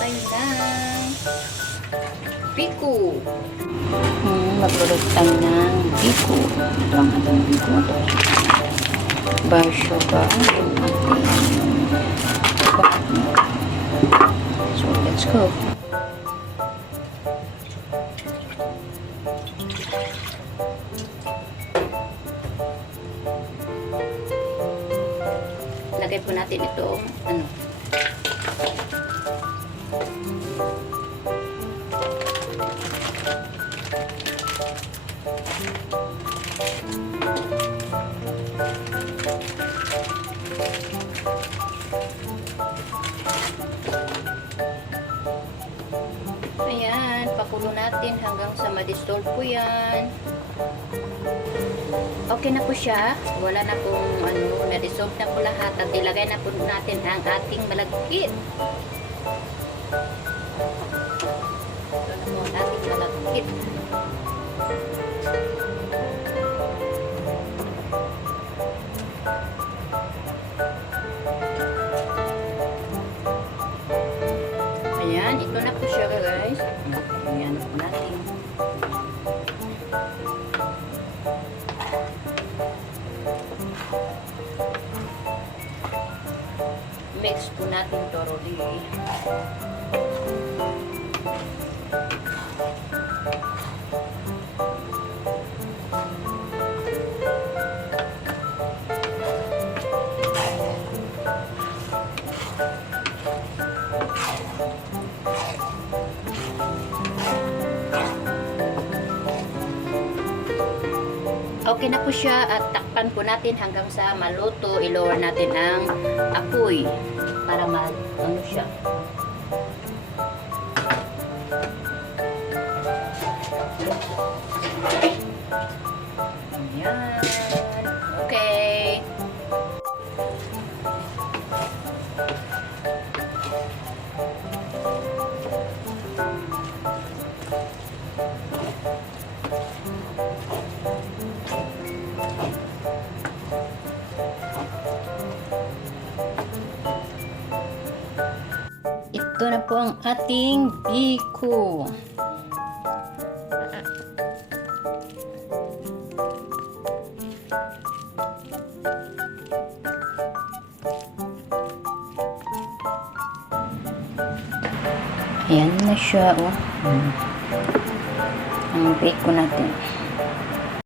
tayo ng biko. Maglulot tayo ng biko. Ito ang ating biko. Ito. Basyo ba? So, let's go. Lagay po natin itong ano. Ayan, pakulo natin hanggang sa ma-dissolve po yan. Okay na po siya. Wala na pong na-dissolve na po lahat. At ilagay na po natin ang ating malagkit. Ito na po ang ating malagkit. Ayan, ito na po siya guys. Ayan po natin. Mix po natin thoroughly. Okay na po siya at takpan po natin hanggang sa maluto. I-lower natin ang apoy para ano siya. Ayan. Okay. Ito na po ang ating biko. Ayan na siya, oh. Ang biko natin.